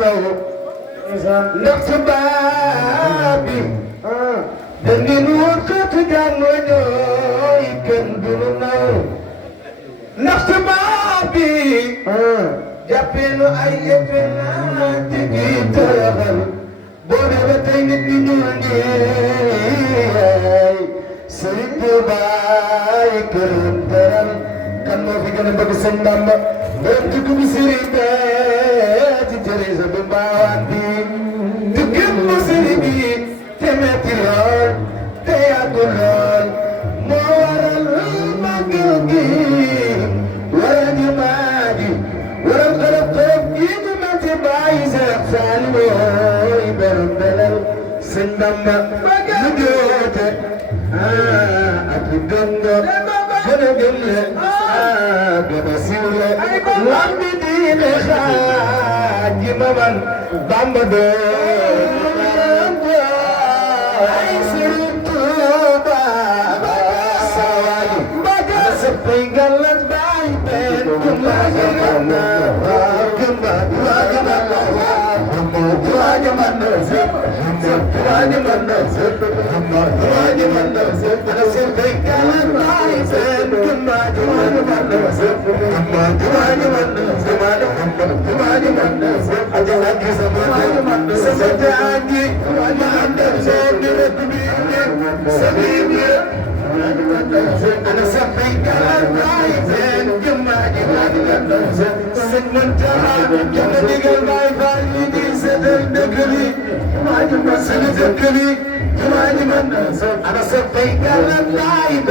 naw ndax tubaab bi da ngeen wut xeetu jàmm ñooy kenn du nu naw ndax tubaab bi jàppee nu ay événement ci kii toroxal boo demee tey nit ñi ñu ngi Sëriñ Tuuba yi këram teral kan moo fi gën a bëgg sëñ Bamba borom tukki bi sëriñ bi ci Teresa bi mbaawaan bi tukki bu sëriñ bi te metti lool te yàgg lool moo waral màggal gi waral jumaa ji waral xërëb yi ñu metti bàyyi Seex Saaliw yooy berum belal sëñ Bamba mu joote ak dongo gën a gëmle gën a siwle lambi diine xaaj ji ma man Bamba doon ay Sëriñ Tuuba sawaay mbaga sëppay galas baay teen kumba jamana kumba أنا صفيك للطيب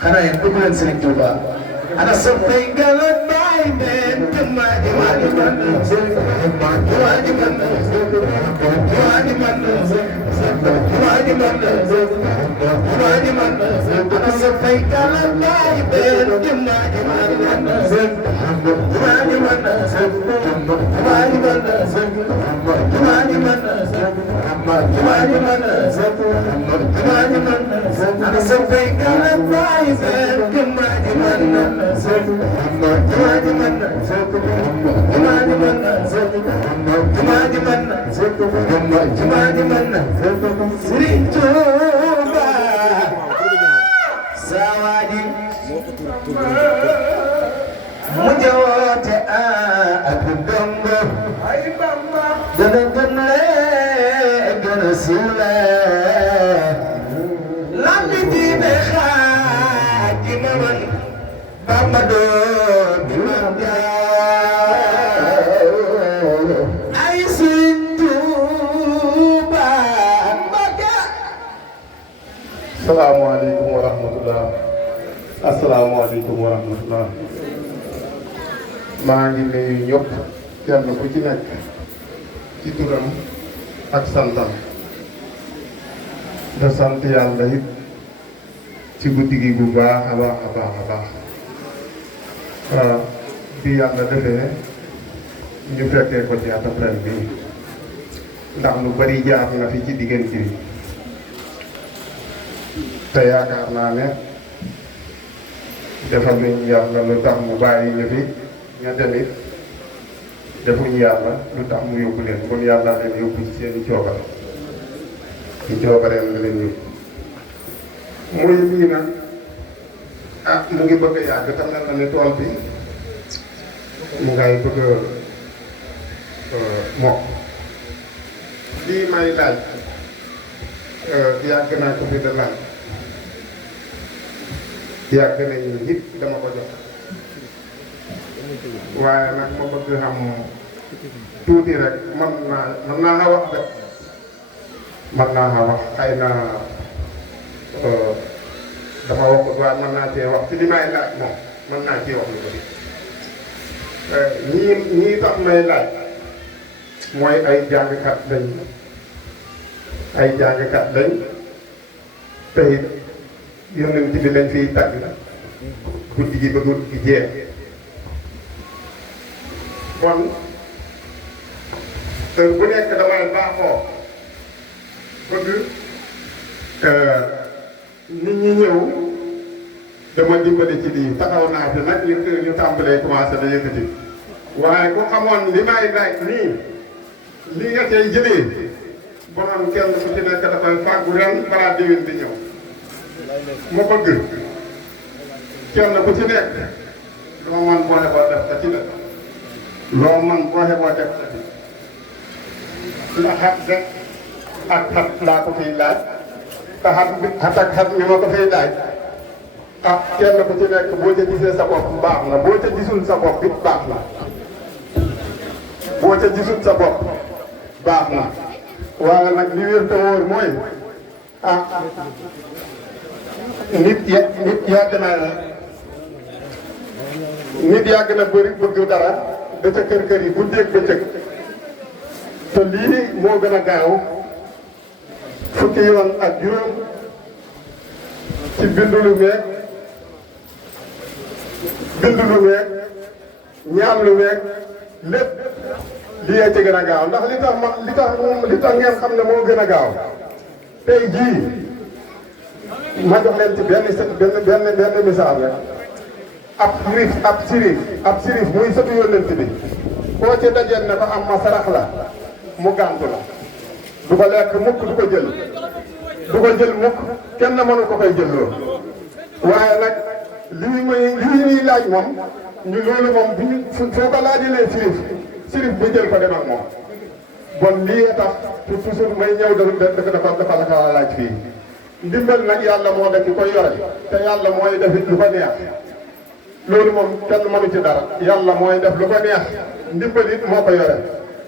خلينا نقول لك سيدي توبا أنا صفيك للطيب أنا صفيك للطيب أنا صفيك Sëriñ Tuuba sawaadi mu joote ak dongo ay Bamba dana gën lee gën a siwle lambi diine xaaj ji ma man Bamba doon ay Sëriñ Tuuba Mbàkke. Asalaamaaleykum wa rahmatullah. Asalaamaaleykum wa rahmatullah. maa ngi nuyu ñëpp kenn ku ci nekk ci turam ak santam da sant yàlla it ci guddi gi bu baax a baax a baax a baax bi yàlla defee ñu fekkee ko ci après bi ndax lu bari jaar na fi ci diggante bi te yaakaar naa ne defal nañu yàlla lu tax mu bàyyi ñu fi ña demit defuñu yàlla lu tax mu yóbbu leen kon yàlla leen yóbbu ci seeni coobare ci coobareen la leen yóbbu muy lii nag mu ngi bëgg a yàgg te mel na ne tool bi mu ngay bëgg a mokk lii may laaj yàgg naa ko fi da laaj yàgg nañu nit dama ko jox waaye nag ma bëgg xam tuuti rek man naa xa wax de man naa xa wax xëy na dama waxut waaye mën naa cee wax ci li may laaj moom mën naa cee wax lu bëri ñii tax may laaj mooy ay jàngkat lañ te it yonent bi lañ fiy tàgg guddi gi ba guddi gi jeex kon heure bu nekk damay baaxoo bëgg nit ñi ñëw dama dimbali ci lii taxaw naa fi nag ñu tàmbalee commencé da yëkkati waaye ku xamoon li may laaj nii li nga tey jëlee bonoon kenn ku ci nekk dafay fàggu ren balaa déwén di ñëw ma bëgg kenn ku ci nekk loo man boo xeboo def ko ci la loo man boo xeboo def ko ci la xat rek ak xat laa ko fiy laaj te xat ak xat mi ma ko fiy laaj ah kenn ku ci nekk boo ca gisee sa bopp baax na boo ca gisul sa bopp it baax na boo ca gisul sa bopp baax na waaye nag li wér te wóor mooy ah nit yàgg na bëri bëgg dara da ca kër yi guddeeg bëccëg te lii moo gën a gaaw fukki yoon ak juróom ci bindulu meeg ñaan lu meeg lépp lii ci gën a gaaw ndax li tax ngeen xam ne moo gën a gaaw tey jii ma jox leen ci benn misaal rek ab sirif muy sëtu yónnent bi koo ci dajeel ne ko am ma sarax la mu gàntu la du ko lekk mukk du ko jël mukk kenn mënu ko koy jël loolu waaye nag lii ñuy laaj moom ñu loolu moom bu ñu foo ko laajalee sirif bu jël ko dem ak moom bon lii tax toujours may ñëw dafa la ko laaj fii ndimbal nag yàlla moo def ki koy yore te yàlla mooy def lu ko neex loolu moom kenn mënu ci dara yàlla mooy def lu ko neex ndimbal it moo ko yore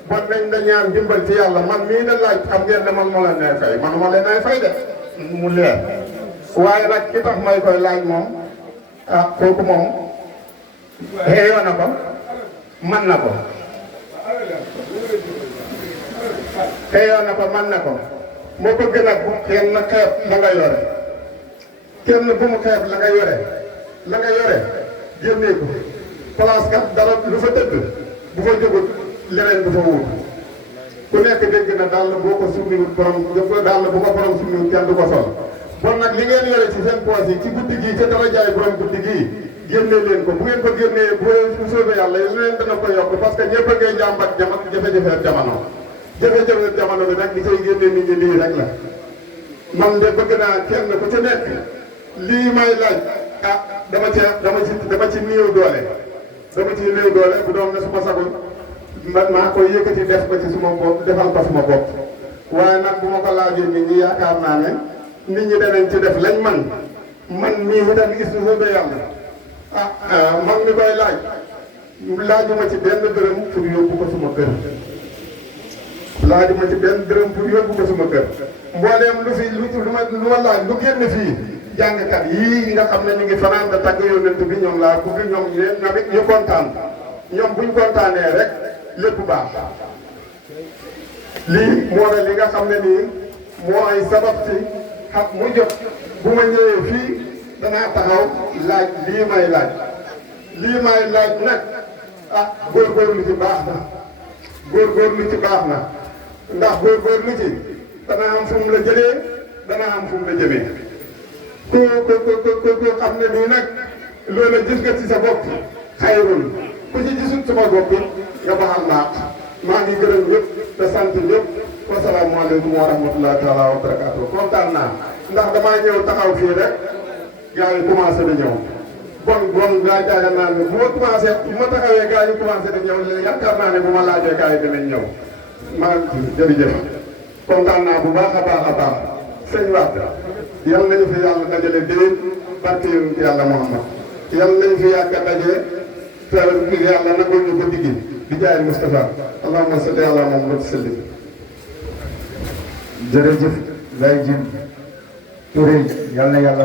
bon nañ da ñaan ndimbal ci yàlla man mii da laaj xam ngeen ne man ma leen nay fay man ma leen nay fay de mu leer waaye nag ki tax may koy laaj moom ah kooku moom xeeyoo na ko man na ko xeeyoo na ko man na ko moo bëgg nag bu kenn xeeb la nga yore kenn bu mu xeeb la nga yore génnee ko place kat dara lu fa tëdd bu fa jógut leneen du fa wut ku nekk dégg na daal boo ko summiwut borom daal bu ko borom summiwut kenn du ko sol bon nag li ngeen yore ci seen poos yi ci guddi gii ca dara jaay borom guddi gii génne leen ko bu ngeen ko génnee bu soobee yàlla leneen dana ko yokk parce que ñëpp a ngay jàmbat jafe-jafe jamono bi nag li koy génnee nit ñi lii rek la man de bëgg naa kenn ku ci nekk lii may laaj ah dama ci néew doole bu doon ne suma sagul man maa koy yëkkati def ko ci suma bopp defal ko suma bopp waaye nag bu ma ko laajee nit ñi yaakaar naa ne nit ñi danañ ci def lañ man mii itam gis nga soobee yàlla man mi koy laajuma ci benn dërëm pour yóbbu ko suma kër laajuma ci benn dërëm pour yóbbu ko suma kër mbooleem lu ma laaj lu génn fii jàngkat yii nga xam ne ñu ngi fanaan da tàgg yónnent bi ñoom laa bëgg ñoom ñu kontaan ñoom buñ kontaanee rek lépp baax lii moo ne li nga xam ne nii moo ay sabab ci xam mu jot bu ma ñëwee fii danaa taxaw laaj lii may laaj nag góorgóorlu ci baax na ndax góorgóorlu ci dana am fu mu la jëlee dana am fu mu la jëmee ku xam ne nii nag loolu gis nga ci sa bopp xayrul ku ci gisut sama bopp nga baxal maa ngi gërëm ñëpp te sant ñëpp wasalaamaaleykum wa rahmatullahi taala wa barakaatu kontaan naa ndax damaa ñëw taxaw fii rek gars yi commencé di ñëw bon gaa jaaga naa ne bu ma taxawee gars yi commencé di ñëw yaakaar naa ne bu ma laajee gars yi dinañ ñëw maa jërëjëf kontaan naa bu baax a baax sëñ Wade yal nañu fi yàlla dajale déwén barke yonent yàlla Muhammad yal nañu fi yàgg a daje te yàlla nangul ñu ko diggi di jaay Moustapha allahumma salli ala Muhammad sallim jërëjëf Baye Djim Touré yal na yàlla